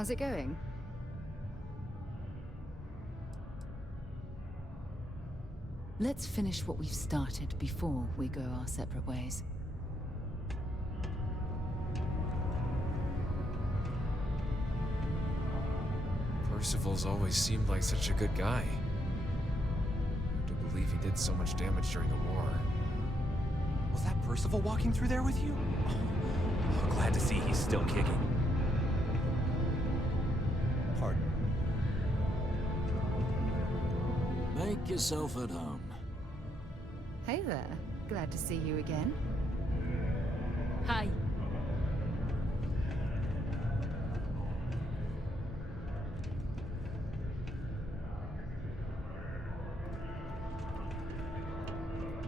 How's it going? Let's finish what we've started before we go our separate ways. Percival's always seemed like such a good guy. Hard to believe he did so much damage during the war. Was that Percival walking through there with you? Oh, glad to see he's still kicking. Pardon. Make yourself at home. Hey there. Glad to see you again. Hi.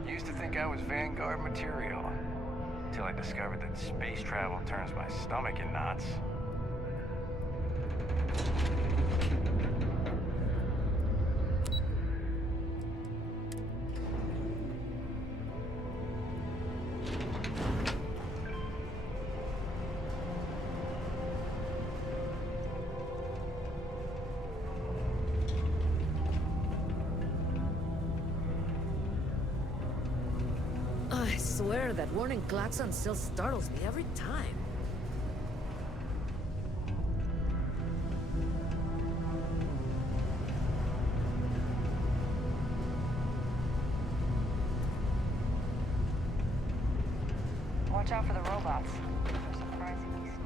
Used to think I was Vanguard material, until I discovered that space travel turns my stomach in knots. I swear that warning klaxon still startles me every time. Watch out for the robots. They're surprisingly sneaky.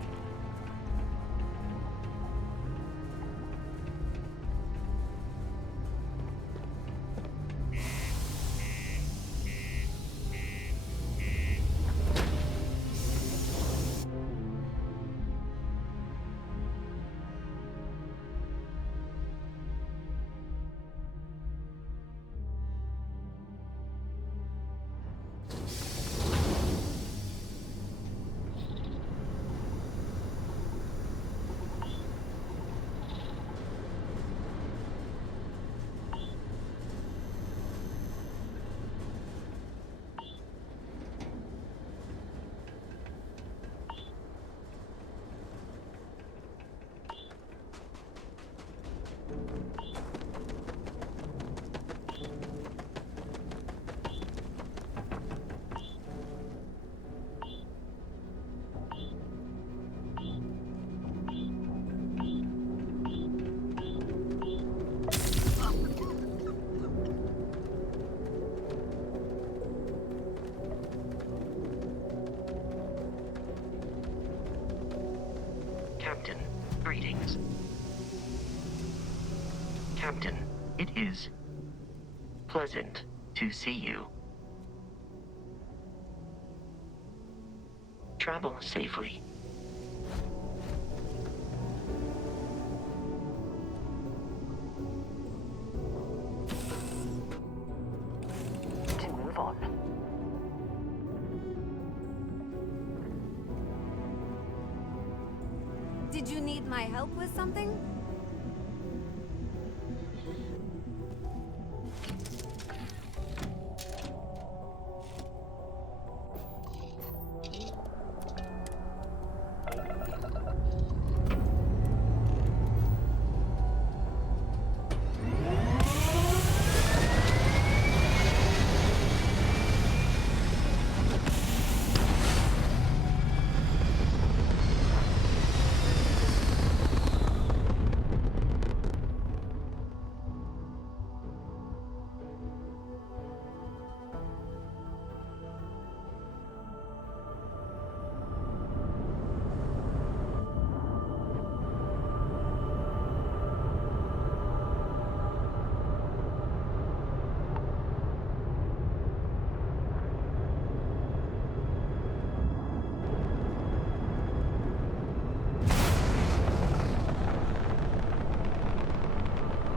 Captain, greetings. Captain, it is pleasant to see you. Travel safely. To move on. Did you need my help with something?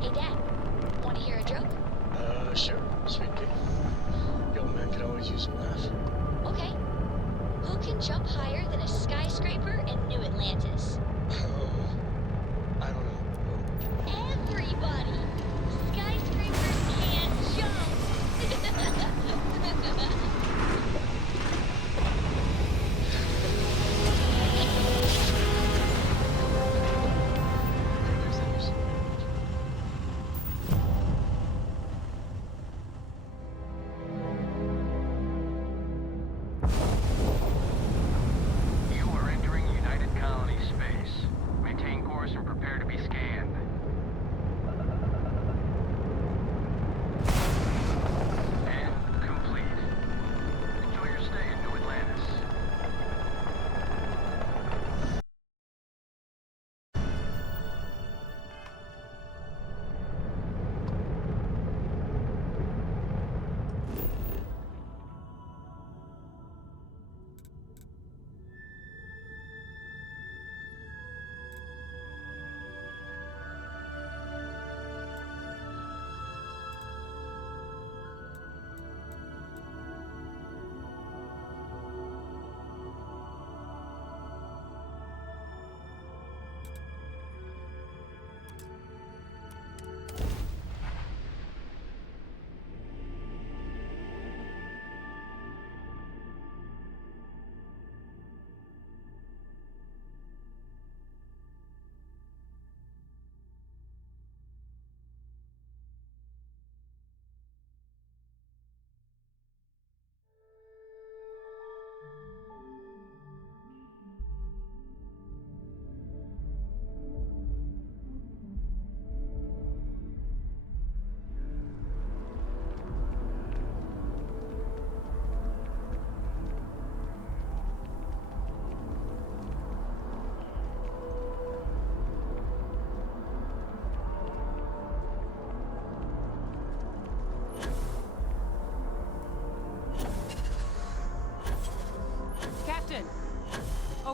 Hey, Dad. Want to hear a joke? Sure, sweet pea. Young man can always use a laugh. Okay. Who can jump higher than a skyscraper in New Atlantis? Oh, I don't know. Everybody! Skyscrapers can't jump!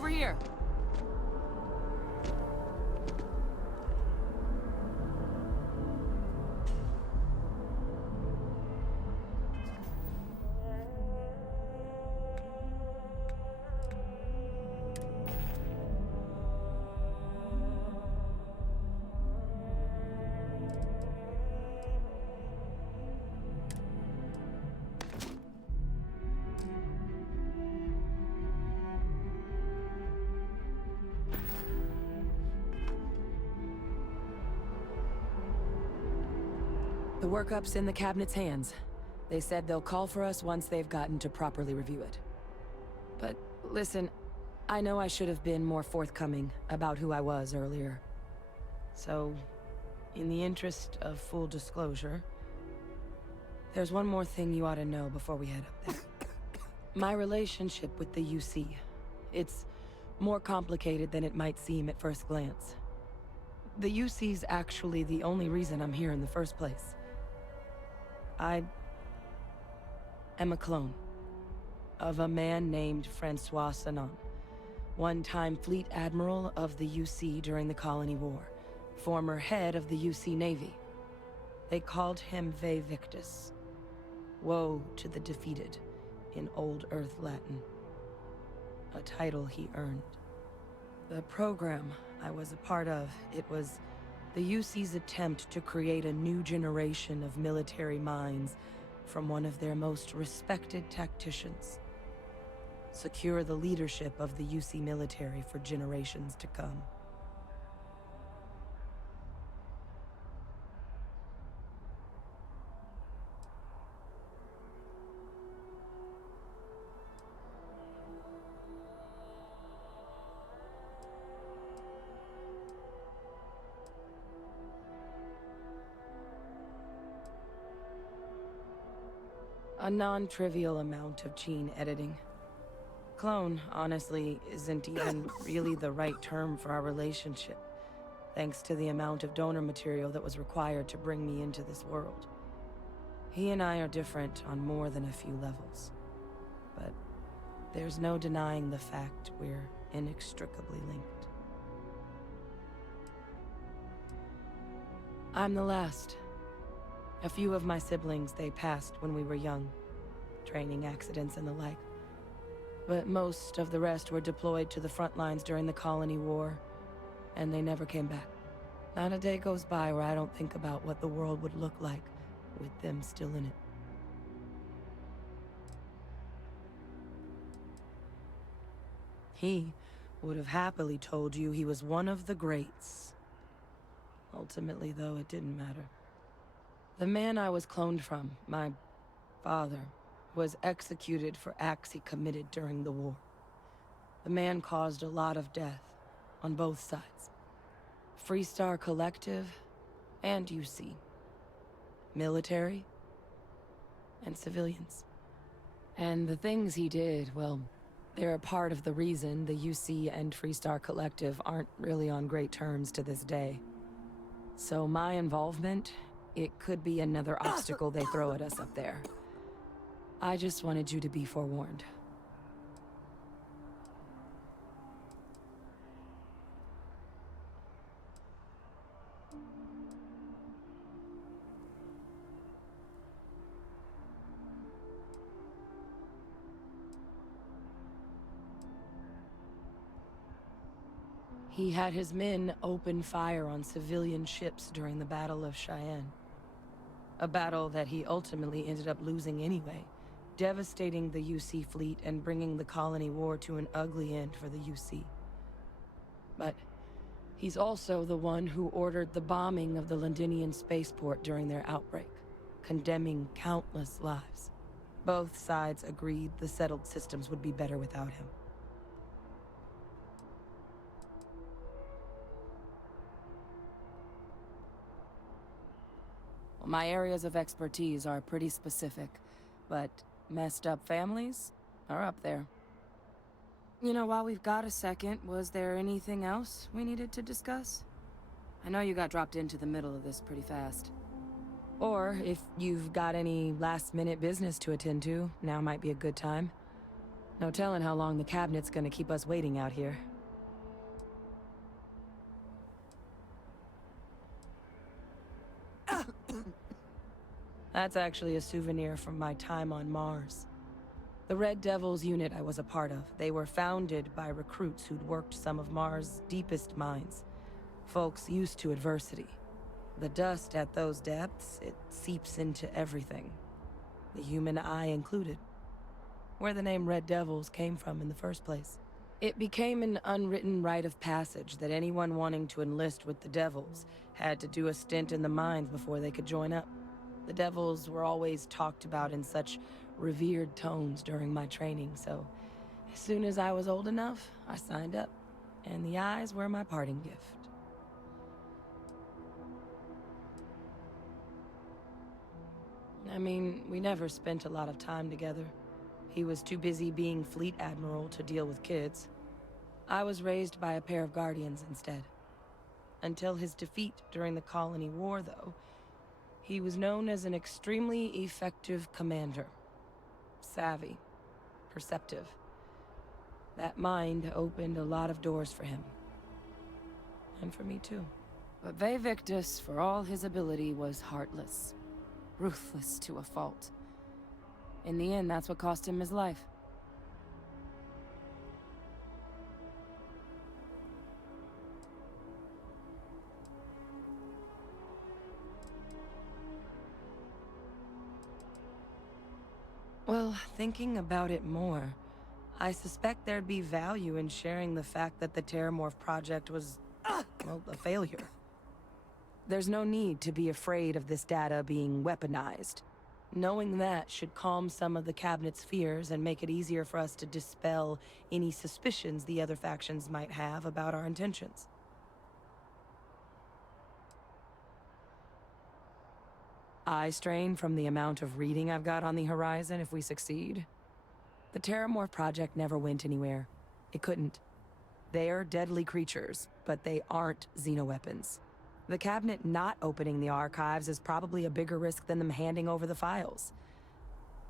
over here. The workup's in the cabinet's hands. They said they'll call for us once they've gotten to properly review it. But listen, I know I should have been more forthcoming about who I was earlier. So, in the interest of full disclosure, there's one more thing you ought to know before we head up there. My relationship with the UC. It's more complicated than it might seem at first glance. The UC's actually the only reason I'm here in the first place. I am a clone of a man named Francois Sanon, one-time fleet admiral of the UC during the Colony War, former head of the UC Navy. They called him Ve Victus, woe to the defeated, in Old Earth Latin, a title he earned. The program I was a part of, it was the UC's attempt to create a new generation of military minds from one of their most respected tacticians. Secure the leadership of the UC military for generations to come. A non-trivial amount of gene editing. Clone, honestly, isn't even really the right term for our relationship, thanks to the amount of donor material that was required to bring me into this world. He and I are different on more than a few levels, but there's no denying the fact we're inextricably linked. I'm the last. A few of my siblings, they passed when we were young, training accidents and the like. But most of the rest were deployed to the front lines during the Colony War, and they never came back. Not a day goes by where I don't think about what the world would look like with them still in it. He would have happily told you he was one of the greats. Ultimately, though, it didn't matter. The man I was cloned from, my father, was executed for acts he committed during the war. The man caused a lot of death, on both sides. Freestar Collective and UC. Military and civilians. And the things he did, well, they're a part of the reason the UC and Freestar Collective aren't really on great terms to this day. So my involvement, it could be another obstacle they throw at us up there. I just wanted you to be forewarned. He had his men open fire on civilian ships during the Battle of Cheyenne. A battle that he ultimately ended up losing anyway, devastating the UC fleet and bringing the Colony War to an ugly end for the UC. But he's also the one who ordered the bombing of the Londinian spaceport during their outbreak, condemning countless lives. Both sides agreed the settled systems would be better without him. My areas of expertise are pretty specific, but messed up families are up there. You know, while we've got a second, was there anything else we needed to discuss? I know you got dropped into the middle of this pretty fast. Or if you've got any last-minute business to attend to, now might be a good time. No telling how long the cabinet's gonna keep us waiting out here. That's actually a souvenir from my time on Mars. The Red Devils unit I was a part of, they were founded by recruits who'd worked some of Mars' deepest mines. Folks used to adversity. The dust at those depths, it seeps into everything. The human eye included. Where the name Red Devils came from in the first place. It became an unwritten rite of passage that anyone wanting to enlist with the Devils had to do a stint in the mines before they could join up. The Devils were always talked about in such revered tones during my training, so as soon as I was old enough, I signed up. And the eyes were my parting gift. I mean, we never spent a lot of time together. He was too busy being Fleet Admiral to deal with kids. I was raised by a pair of Guardians instead. Until his defeat during the Colony War, though, he was known as an extremely effective commander. Savvy. Perceptive. That mind opened a lot of doors for him. And for me, too. But Ve Victus, for all his ability, was heartless. Ruthless to a fault. In the end, that's what cost him his life. Well, thinking about it more, I suspect there'd be value in sharing the fact that the Terrormorph project was, well, a failure. There's no need to be afraid of this data being weaponized. Knowing that should calm some of the Cabinet's fears and make it easier for us to dispel any suspicions the other factions might have about our intentions. Eye strain from the amount of reading I've got on the horizon if we succeed. The Terrormorph project never went anywhere. It couldn't. They're deadly creatures, but they aren't xenoweapons. The Cabinet not opening the archives is probably a bigger risk than them handing over the files.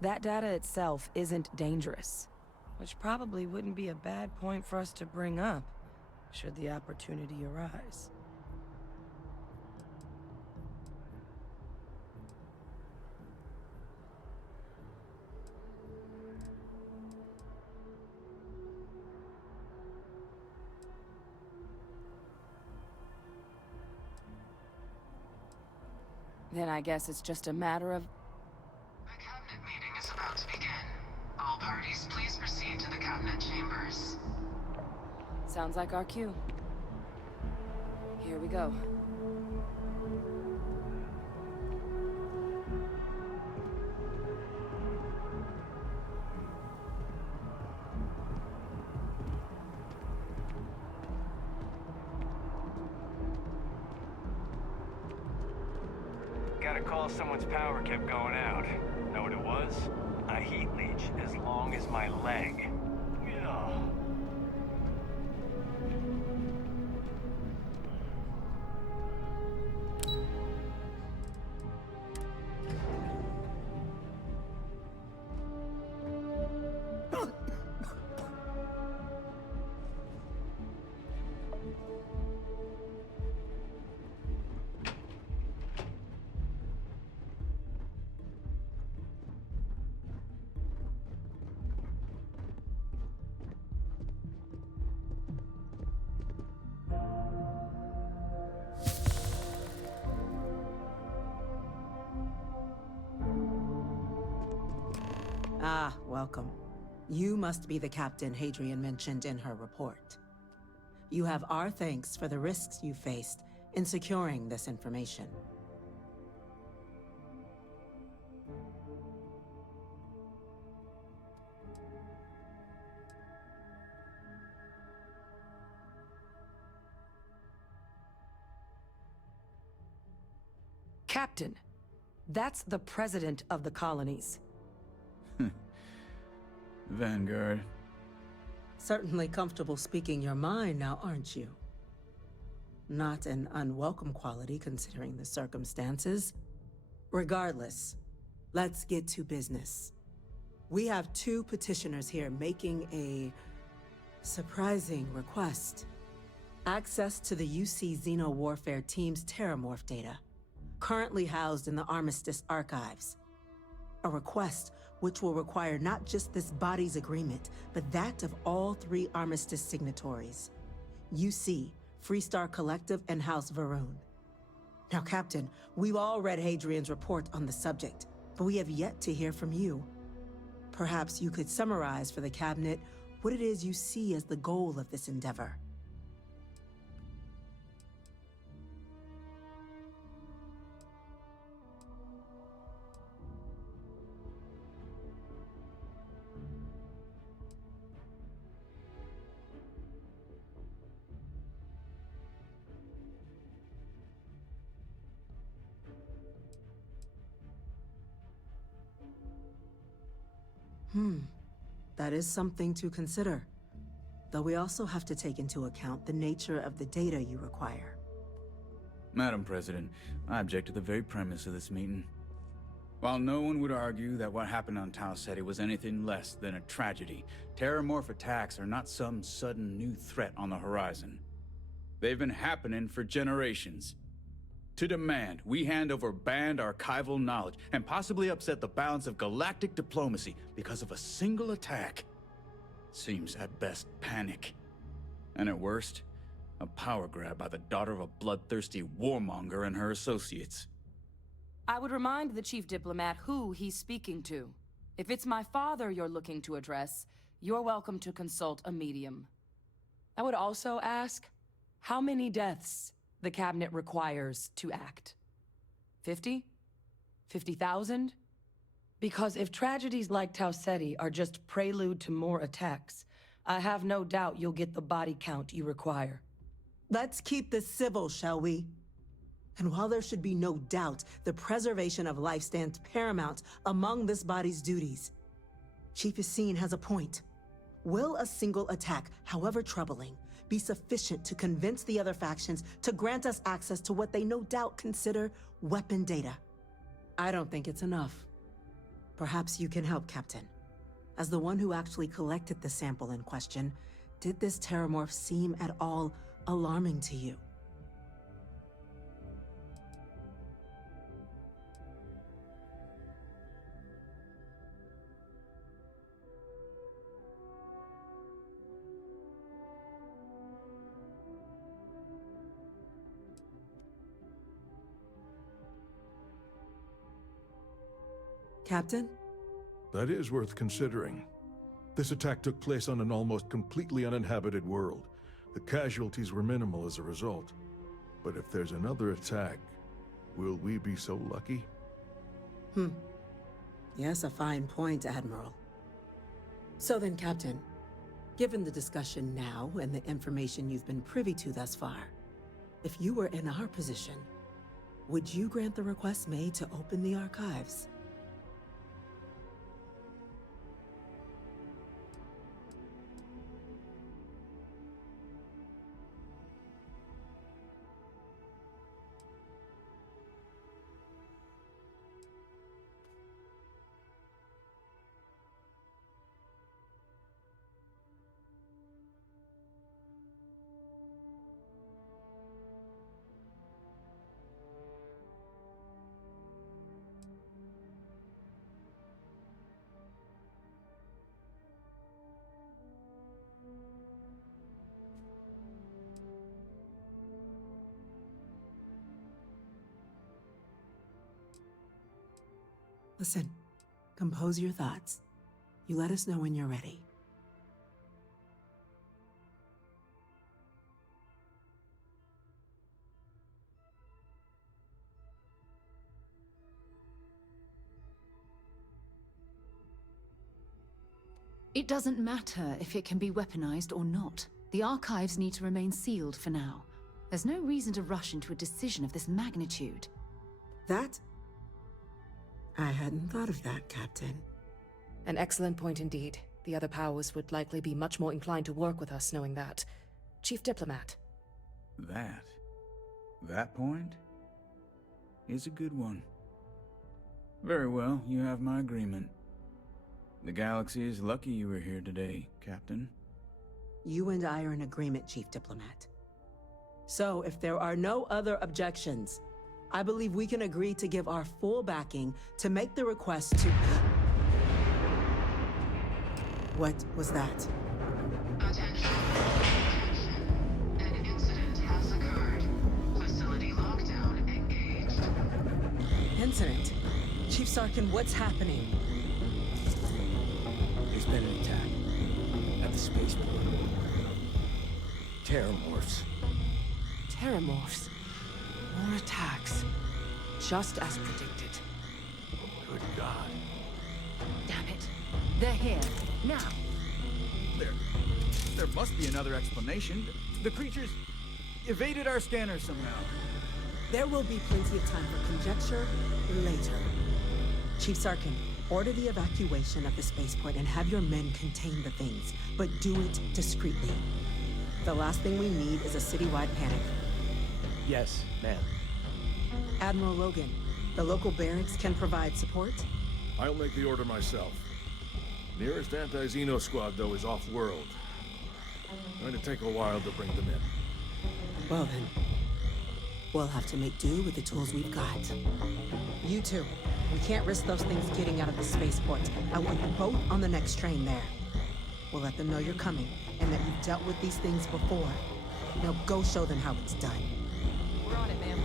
That data itself isn't dangerous, which probably wouldn't be a bad point for us to bring up, should the opportunity arise. Then I guess it's just a matter of... The Cabinet meeting is about to begin. All parties, please proceed to the Cabinet chambers. Sounds like our cue. Here we go. Got a call someone's power kept going out. Know what it was? A heat leech as long as my leg. Ugh. Ah, welcome. You must be the captain Hadrian mentioned in her report. You have our thanks for the risks you faced in securing this information. Captain, that's the president of the colonies. Vanguard. Certainly comfortable speaking your mind now, aren't you? Not an unwelcome quality considering the circumstances. Regardless, let's get to business. We have two petitioners here making a surprising request. Access to the UC Xeno Warfare Team's Terrormorph data, currently housed in the Armistice archives. A request which will require not just this body's agreement, but that of all 3 Armistice signatories. UC, Freestar Collective, and House Varun. Now, Captain, we've all read Hadrian's report on the subject, but we have yet to hear from you. Perhaps you could summarize for the Cabinet what it is you see as the goal of this endeavor. That is something to consider. Though we also have to take into account the nature of the data you require. Madam President, I object to the very premise of this meeting. While no one would argue that what happened on Tau Ceti was anything less than a tragedy, Terrormorph attacks are not some sudden new threat on the horizon. They've been happening for generations. To demand we hand over banned archival knowledge and possibly upset the balance of galactic diplomacy because of a single attack seems at best panic. And at worst, a power grab by the daughter of a bloodthirsty warmonger and her associates. I would remind the Chief Diplomat who he's speaking to. If it's my father you're looking to address, you're welcome to consult a medium. I would also ask, how many deaths the Cabinet requires to act? 50? 50,000? Because if tragedies like Tau Ceti are just prelude to more attacks, I have no doubt you'll get the body count you require. Let's keep this civil, shall we? And while there should be no doubt the preservation of life stands paramount among this body's duties, Chief Yassine has a point. Will a single attack, however troubling, be sufficient to convince the other factions to grant us access to what they no doubt consider weapon data? I don't think it's enough. Perhaps you can help, Captain. As the one who actually collected the sample in question, did this Terrormorph seem at all alarming to you? Captain? That is worth considering. This attack took place on an almost completely uninhabited world. The casualties were minimal as a result. But if there's another attack, will we be so lucky? Yes, a fine point, Admiral. So then, Captain, given the discussion now and the information you've been privy to thus far, if you were in our position, would you grant the request made to open the archives? Listen, compose your thoughts. You let us know when you're ready. It doesn't matter if it can be weaponized or not. The archives need to remain sealed for now. There's no reason to rush into a decision of this magnitude. That? I hadn't thought of that, Captain. An excellent point indeed. The other powers would likely be much more inclined to work with us knowing that. Chief Diplomat. That point is a good one. Very well, you have my agreement. The galaxy is lucky you were here today, Captain. You and I are in agreement, Chief Diplomat. So, if there are no other objections, I believe we can agree to give our full backing to make the request to... What was that? Attention. An incident has occurred. Facility lockdown engaged. Incident? Chief Sarkin, what's happening? There's been an attack at the spaceport. Terrormorphs. Terrormorphs. More attacks. Just as predicted. Good God. Damn it. They're here. Now. There must be another explanation. The creatures evaded our scanner somehow. There will be plenty of time for conjecture later. Chief Sarkin, order the evacuation of the spaceport and have your men contain the things, but do it discreetly. The last thing we need is a citywide panic. Yes, ma'am. Admiral Logan, the local barracks can provide support? I'll make the order myself. Nearest anti-Xeno squad, though, is off-world. Going to take a while to bring them in. Well then, we'll have to make do with the tools we've got. You two, we can't risk those things getting out of the spaceport. I want you both on the next train there. We'll let them know you're coming, and that you've dealt with these things before. Now go show them how it's done. We're on it, ma'am.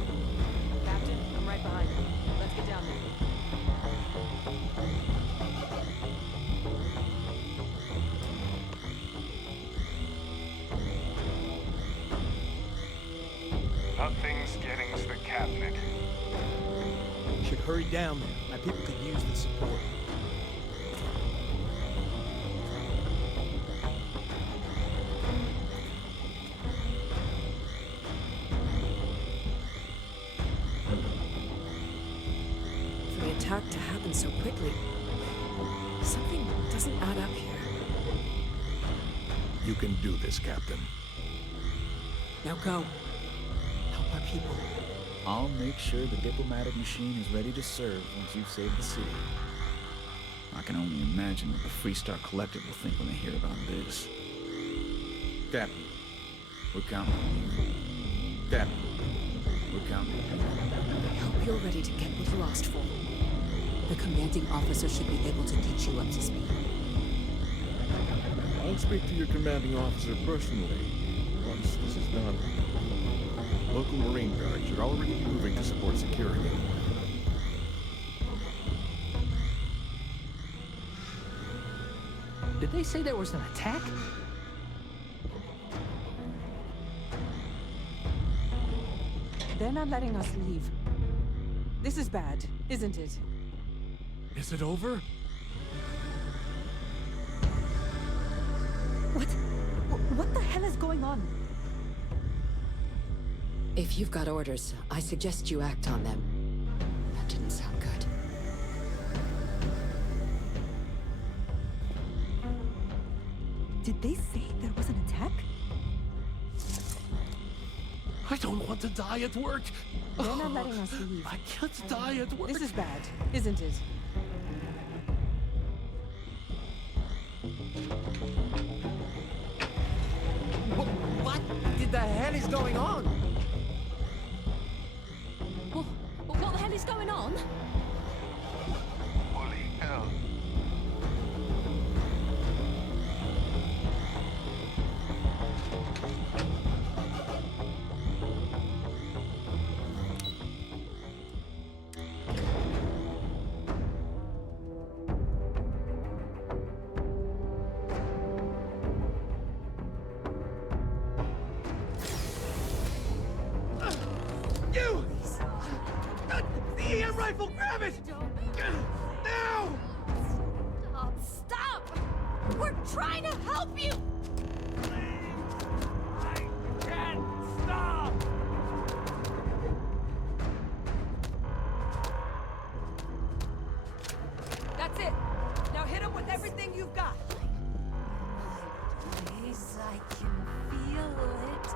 Captain, I'm right behind you. Let's get down there. Nothing's getting to the cabinet. Should hurry down there. My people could use the support. For the attack to happen so quickly, something doesn't add up here. You can do this, Captain. Now go. Help our people. I'll make sure the diplomatic machine is ready to serve once you've saved the city. I can only imagine what the Freestar Collective will think when they hear about this. Captain, we're counting on you. Captain, we're counting on you. I hope you're ready to get what you asked for. The commanding officer should be able to get you up to speed. I'll speak to your commanding officer personally once this is done. Local Marine guards should already be moving to support security. Did they say there was an attack? They're not letting us leave. This is bad, isn't it? Is it over? What the hell is going on? If you've got orders, I suggest you act on them. That didn't sound good. Did they say there was an attack? I don't want to die at work. They're not letting us leave. I can't die at work. This is bad, isn't it? What the hell is going on? What the hell is going on? Holy hell. You! The EM rifle, grab it! Now! Stop! We're trying to help you! I can't stop! That's it. Now hit him with everything you've got. Please, I can feel it.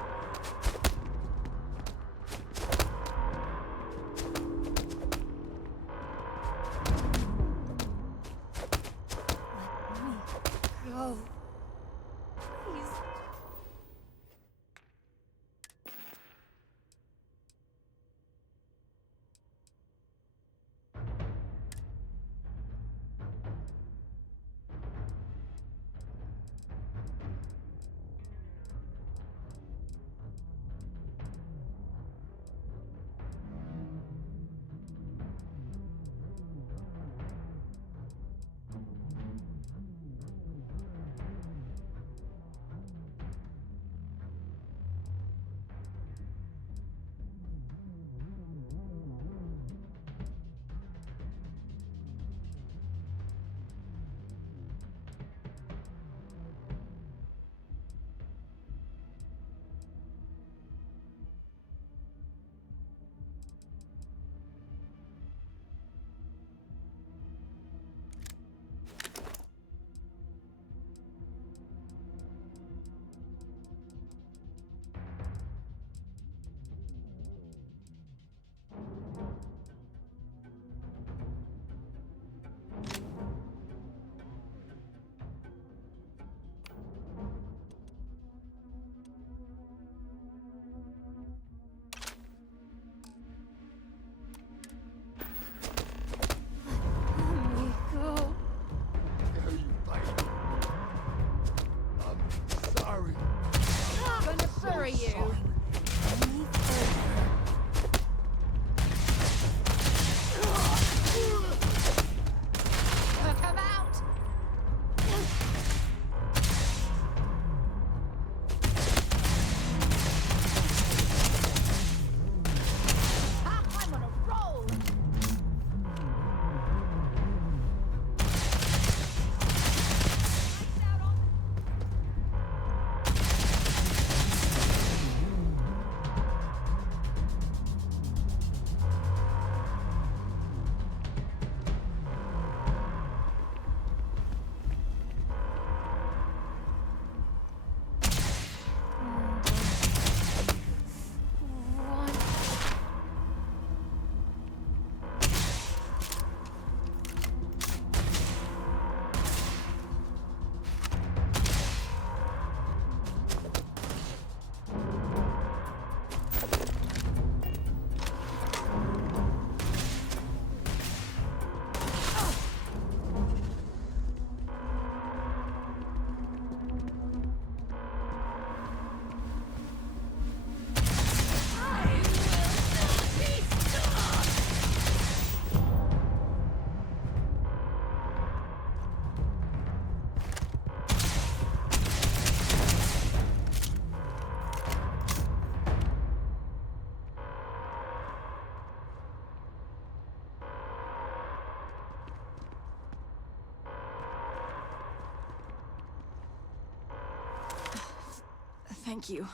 Thank you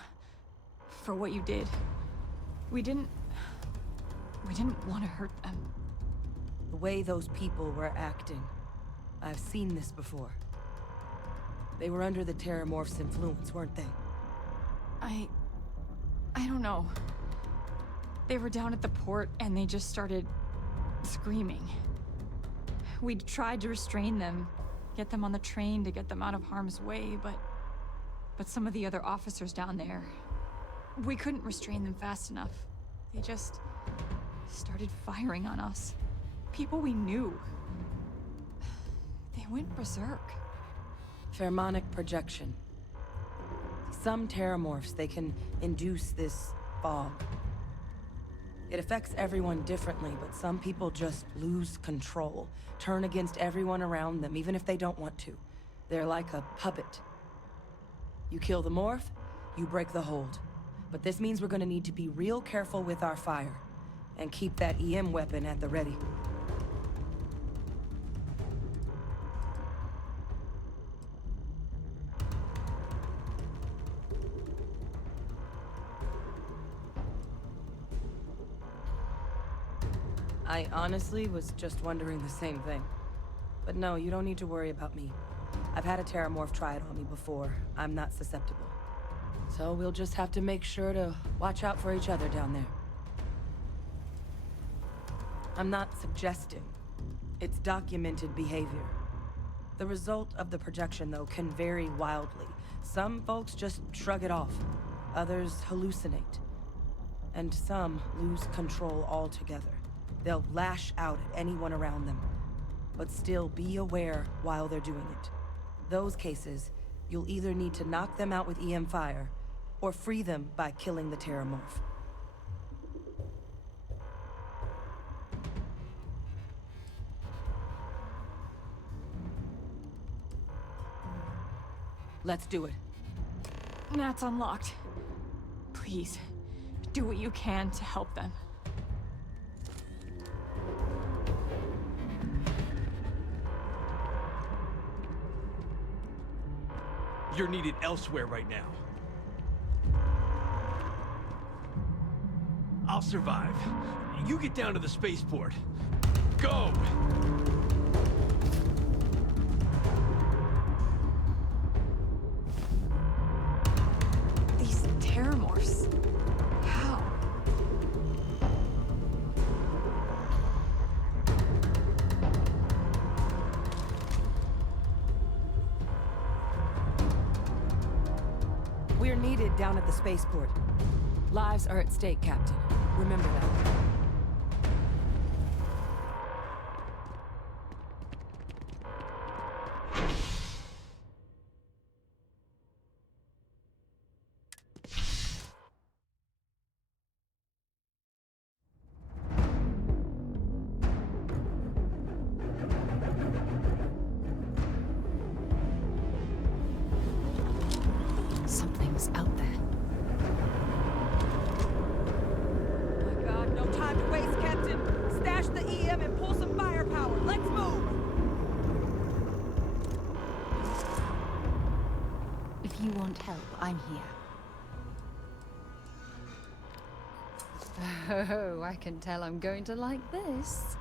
for what you did. We didn't want to hurt them. The way those people were acting, I've seen this before. They were under the Terrormorphs' influence, weren't they? I don't know. They were down at the port and they just started screaming. We tried to restrain them, get them on the train to get them out of harm's way, but some of the other officers down there, we couldn't restrain them fast enough. They just started firing on us. People we knew. They went berserk. Pheromonic projection. Some Terrormorphs, they can induce this fog. It affects everyone differently, but some people just lose control, turn against everyone around them, even if they don't want to. They're like a puppet. You kill the morph, you break the hold. But this means we're gonna need to be real careful with our fire, and keep that EM weapon at the ready. I honestly was just wondering the same thing. But no, you don't need to worry about me. I've had a Terrormorph try it on me before. I'm not susceptible. So we'll just have to make sure to watch out for each other down there. I'm not suggesting. It's documented behavior. The result of the projection, though, can vary wildly. Some folks just shrug it off. Others hallucinate. And some lose control altogether. They'll lash out at anyone around them, but still be aware while they're doing it. Those cases, you'll either need to knock them out with EM fire, or free them by killing the Terrormorph. Let's do it. Nat's unlocked. Please, do what you can to help them. You're needed elsewhere right now. I'll survive. You get down to the spaceport. Go! These Terrormorphs. How? We're needed down at the spaceport. Lives are at stake, Captain. Remember that. Something's out there. My God, no time to waste, Captain. Stash the EM and pull some firepower. Let's move! If you want help, I'm here. Oh, I can tell I'm going to like this.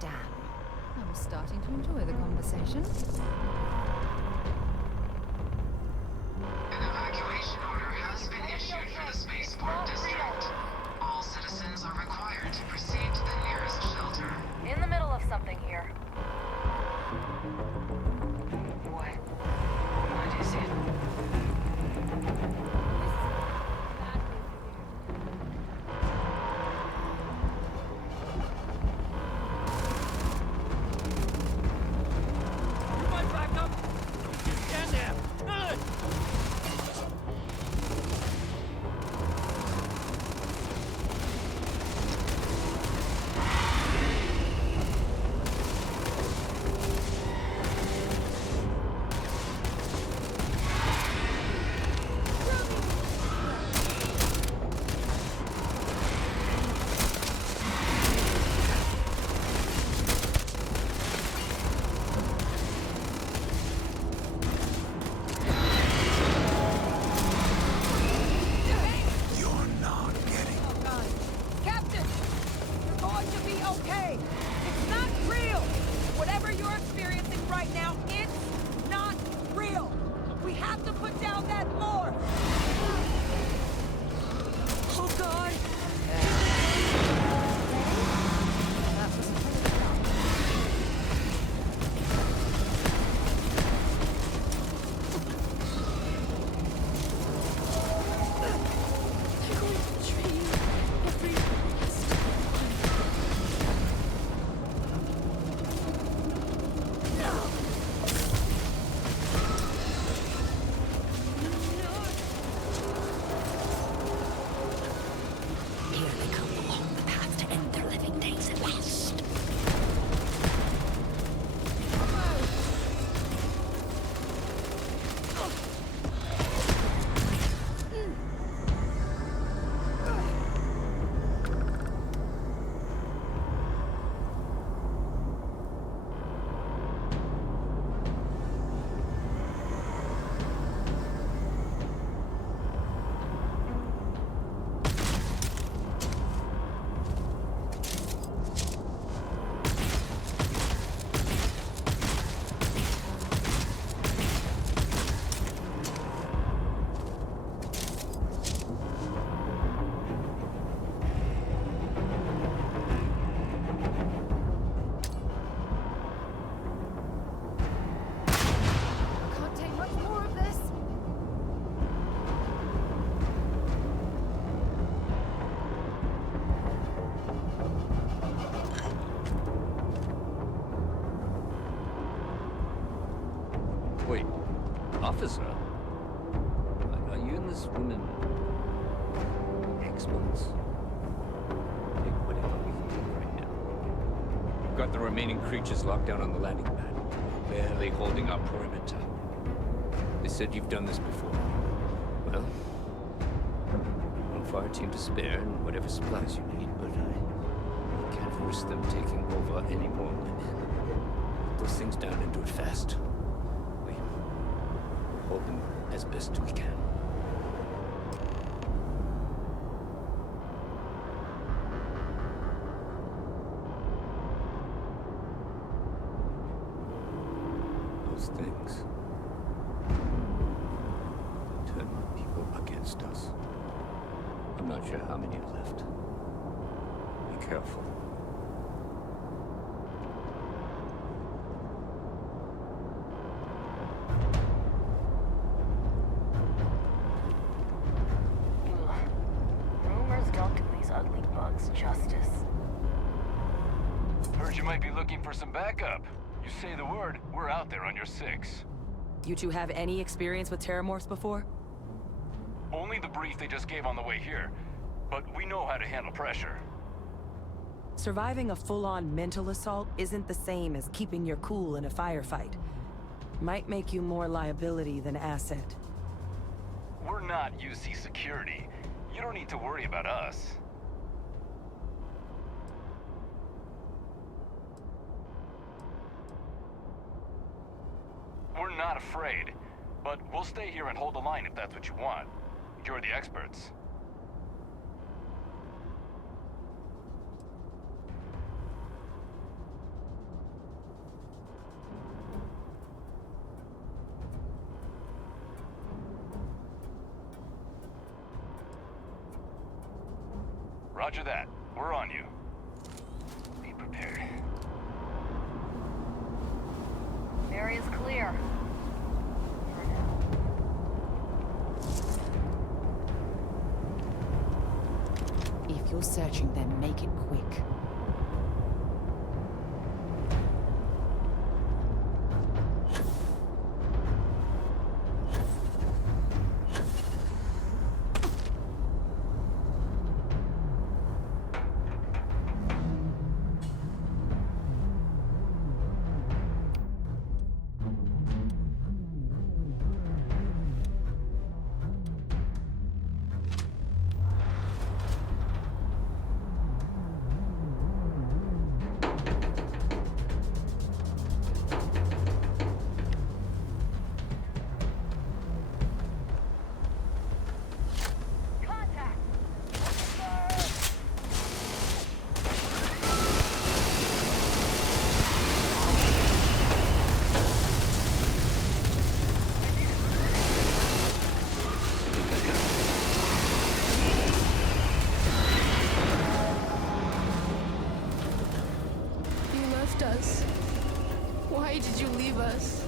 Damn. I'm starting to enjoy the conversation. An evacuation order has been issued for the spaceport district. All citizens are required to proceed to the nearest shelter. In the middle of something here. What is it? Drive, no God! That was a pretty start. They're going to betray you. Every Here they come along the path to end their living days at last. can't take much more of this. Wait, officer? Are you and this woman experts? Take whatever we can do right now. We've got the remaining creatures locked down on the landing pad, barely holding our perimeter. They said you've done this before. Well, one fire team to spare and whatever supplies you need, but I can't risk them taking over any more women. Put those things down and do it fast. Hold them as best we can. Those things turn people against us. I'm not sure how many are left. Be careful. Rumors don't do these ugly bugs justice. Heard you might be looking for some backup. You say the word, we're out there on your 6. You two have any experience with Terrormorphs before? Only the brief they just gave on the way here. But we know how to handle pressure. Surviving a full-on mental assault isn't the same as keeping your cool in a firefight. Might make you more liability than asset. We're not UC security. You don't need to worry about us. We're not afraid, but we'll stay here and hold the line if that's what you want. You're the experts. Roger that. We're on you. Be prepared. The area's clear. If you're searching them, make it quick. Why did you leave us?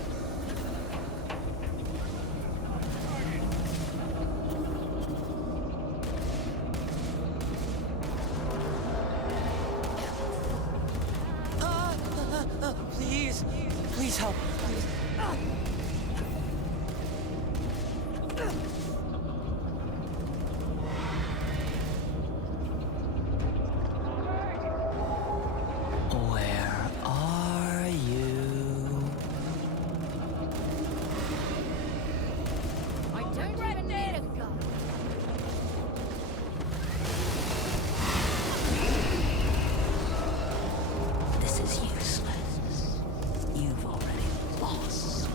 Please. Please help. Please. Where are you? I don't even need a gun. This is useless. You've already lost.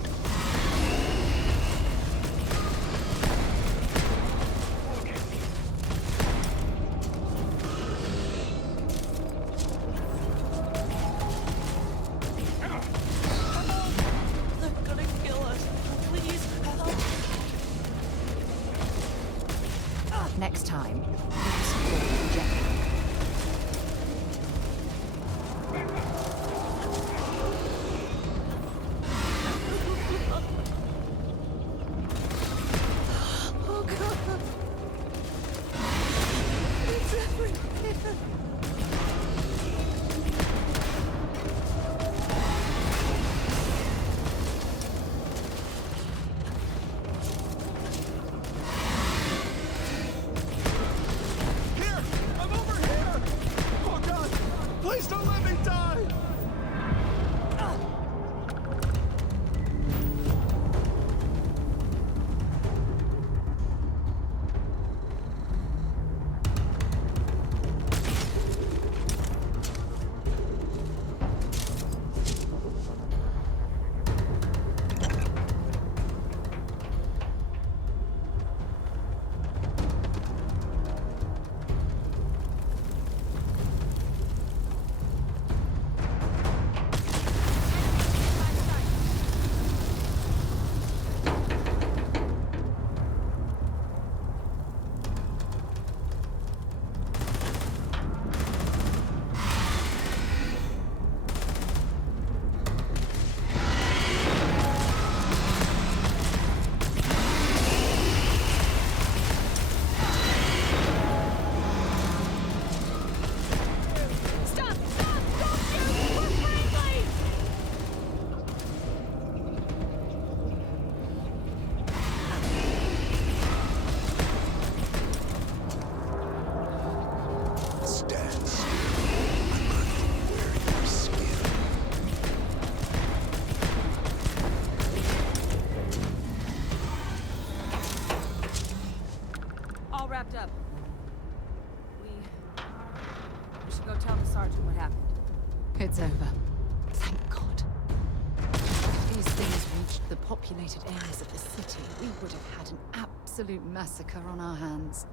They're gonna kill us. Please help. Next time, use your jetpack. Oh god. It's everywhere. Here! I'm over here! Oh god! Please don't let me die! Stop! Stop! Don't shoot! We're friendly! Stand still. I'm going to wear your skin. All wrapped up. We should go tell the sergeant what happened. It's over. Thank God. If these things reached the populated areas of the city, we would have had an absolute massacre on our hands.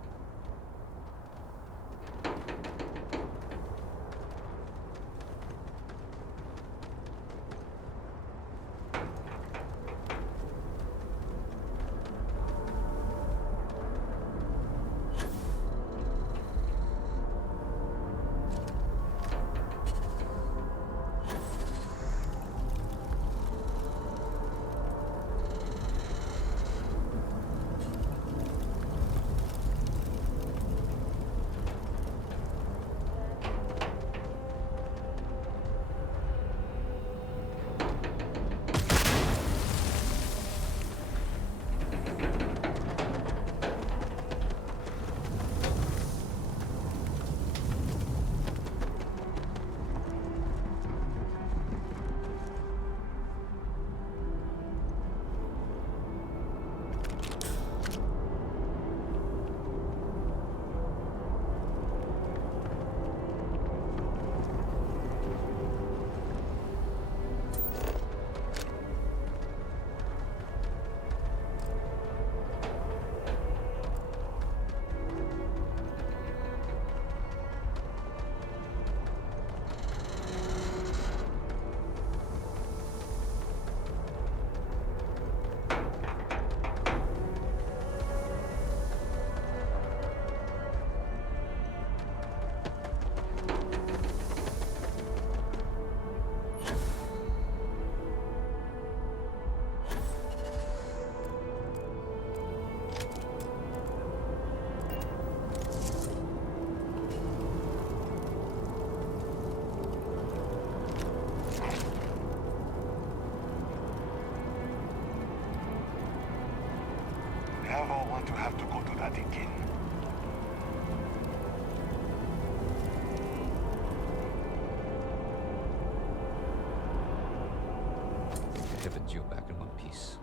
put you back in one piece.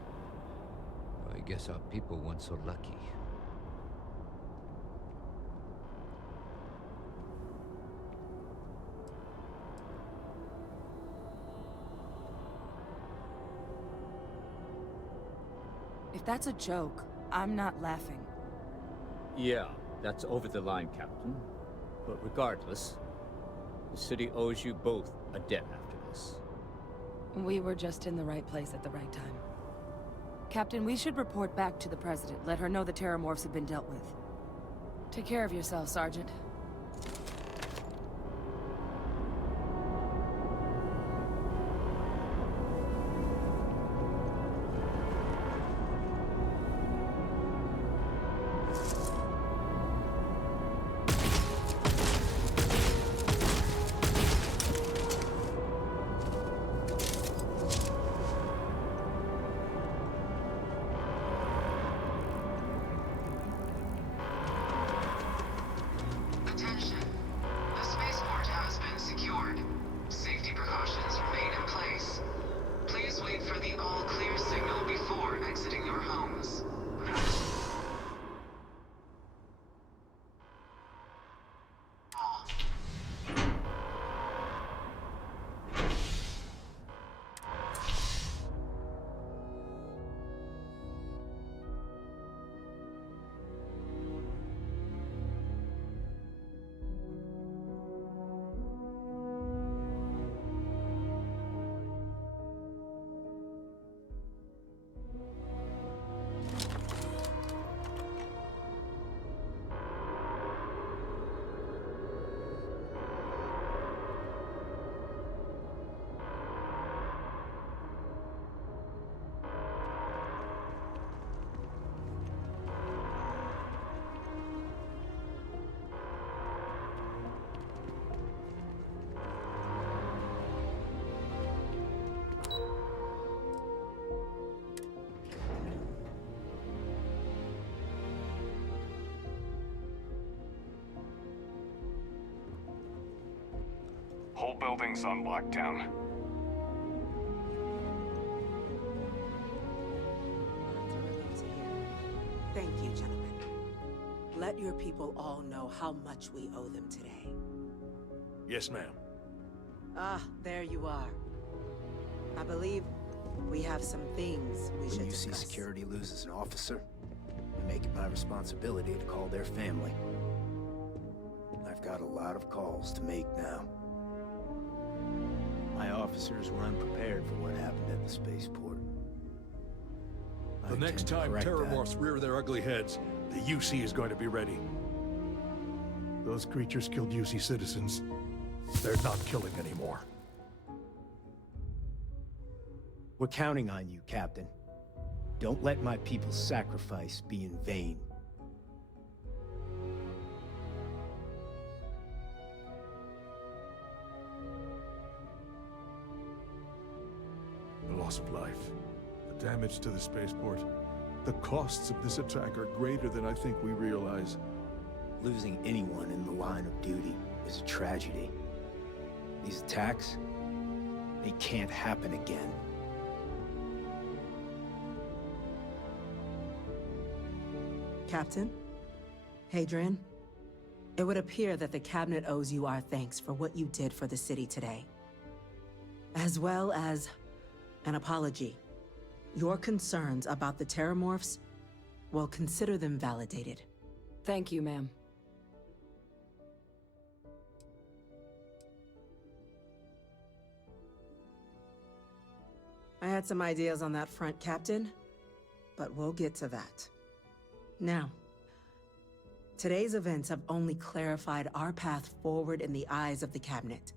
I guess our people weren't so lucky. If that's a joke, I'm not laughing. Yeah, that's over the line, Captain. But regardless, the city owes you both a debt after this. We were just in the right place at the right time. Captain, we should report back to the President. Let her know the Terrormorphs have been dealt with. Take care of yourself, Sergeant. Attention. The spaceport has been secured. Safety precautions remain in place. Please wait for the all-clear signal before exiting your homes. Whole building's on lockdown. Thank you, gentlemen. Let your people all know how much we owe them today. Yes, ma'am. Ah, there you are. I believe we have some things we should discuss. When UC Security loses an officer, I make it my responsibility to call their family. I've got a lot of calls to make now. My officers were unprepared for what happened at the spaceport. The next time Terrormorphs rear their ugly heads, the UC is going to be ready. Those creatures killed UC citizens. They're not killing anymore. We're counting on you, Captain. Don't let my people's sacrifice be in vain. The loss of life, the damage to the spaceport, the costs of this attack are greater than I think we realize. Losing anyone in the line of duty is a tragedy. These attacks, they can't happen again. Captain? Hadrian? It would appear that the Cabinet owes you our thanks for what you did for the city today. As well as an apology. Your concerns about the Terrormorphs, well, consider them validated. Thank you, ma'am. I had some ideas on that front, Captain, but we'll get to that. Now, today's events have only clarified our path forward in the eyes of the Cabinet.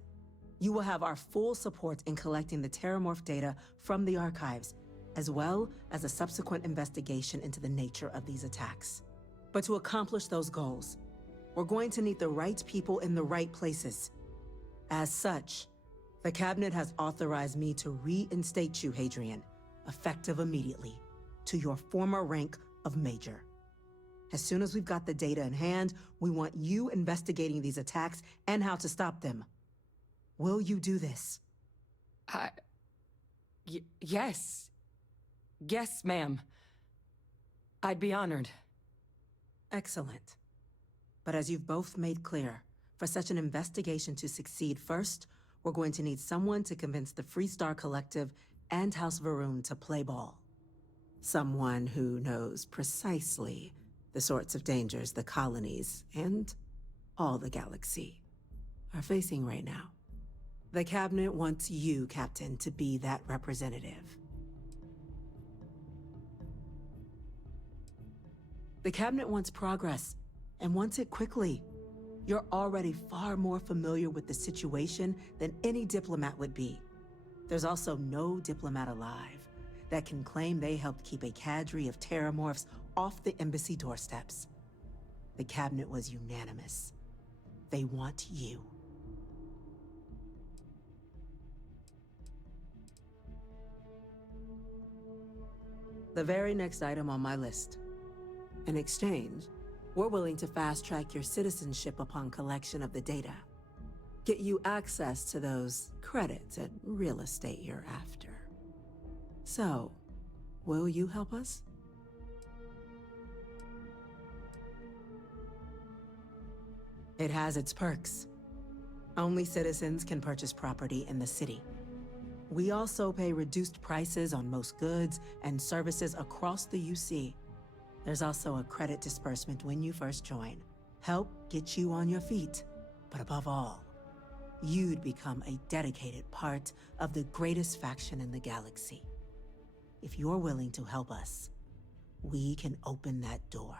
You will have our full support in collecting the Terrormorph data from the archives, as well as a subsequent investigation into the nature of these attacks. But to accomplish those goals, we're going to need the right people in the right places. As such, the Cabinet has authorized me to reinstate you, Hadrian, effective immediately, to your former rank of Major. As soon as we've got the data in hand, we want you investigating these attacks and how to stop them. Will you do this? Yes. Yes, ma'am. I'd be honored. Excellent. But as you've both made clear, for such an investigation to succeed, first, we're going to need someone to convince the Freestar Collective and House Varun to play ball. Someone who knows precisely the sorts of dangers the colonies and all the galaxy are facing right now. The Cabinet wants you, Captain, to be that representative. The Cabinet wants progress, and wants it quickly. You're already far more familiar with the situation than any diplomat would be. There's also no diplomat alive that can claim they helped keep a cadre of Terrormorphs off the embassy doorsteps. The Cabinet was unanimous. They want you. The very next item on my list. In exchange, we're willing to fast-track your citizenship upon collection of the data. Get you access to those credits and real estate you're after. So, will you help us? It has its perks. Only citizens can purchase property in the city. We also pay reduced prices on most goods and services across the UC. There's also a credit disbursement when you first join. Help get you on your feet. But above all, you'd become a dedicated part of the greatest faction in the galaxy. If you're willing to help us, we can open that door.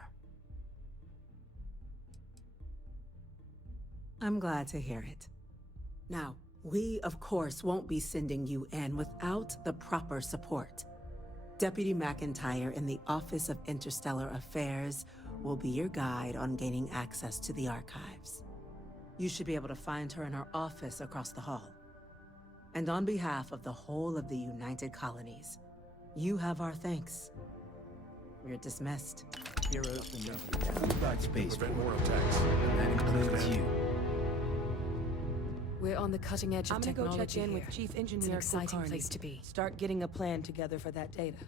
I'm glad to hear it. Now, we, of course, won't be sending you in without the proper support. Deputy McIntyre in the Office of Interstellar Affairs will be your guide on gaining access to the archives. You should be able to find her in her office across the hall. And on behalf of the whole of the United Colonies, you have our thanks. You're dismissed. Heroes remember that. Space Prevent more attacks. That includes you. We're on the cutting edge of I'm gonna technology go check in here. with Chief It's Engineer an exciting Kulkarni. place to be. Start getting a plan together for that data.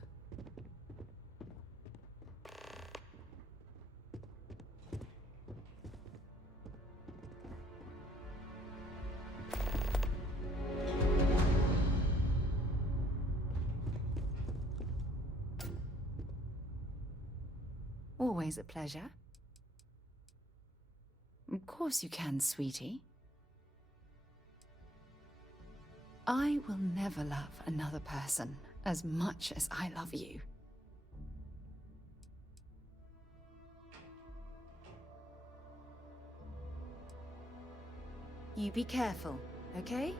Always a pleasure. Of course you can, sweetie. I will never love another person as much as I love you. You be careful, okay?